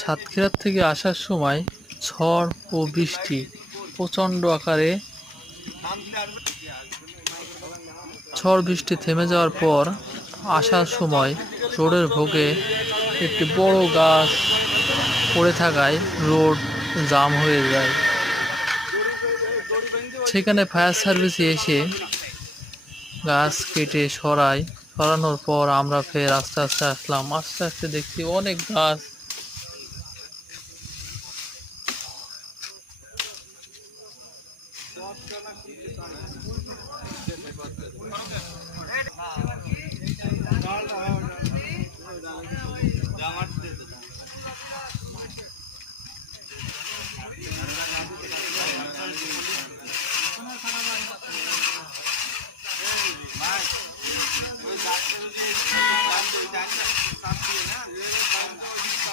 সাতক্ষীরা থেকে আসার সময় ঝড় ও বৃষ্টি প্রচণ্ড আকারে। ঝড় বৃষ্টি থেমে যাওয়ার পর আসার সময় রোডের ভোগে একটি বড় গাছ পড়ে থাকায় রোড জাম হয়ে যায়। সেখানে ফায়ার সার্ভিস এসে গাছ কেটে সরানোর পর আমরা ফের আস্তে আস্তে আসলাম। আস্তে আস্তে দেখছি অনেক গাছ।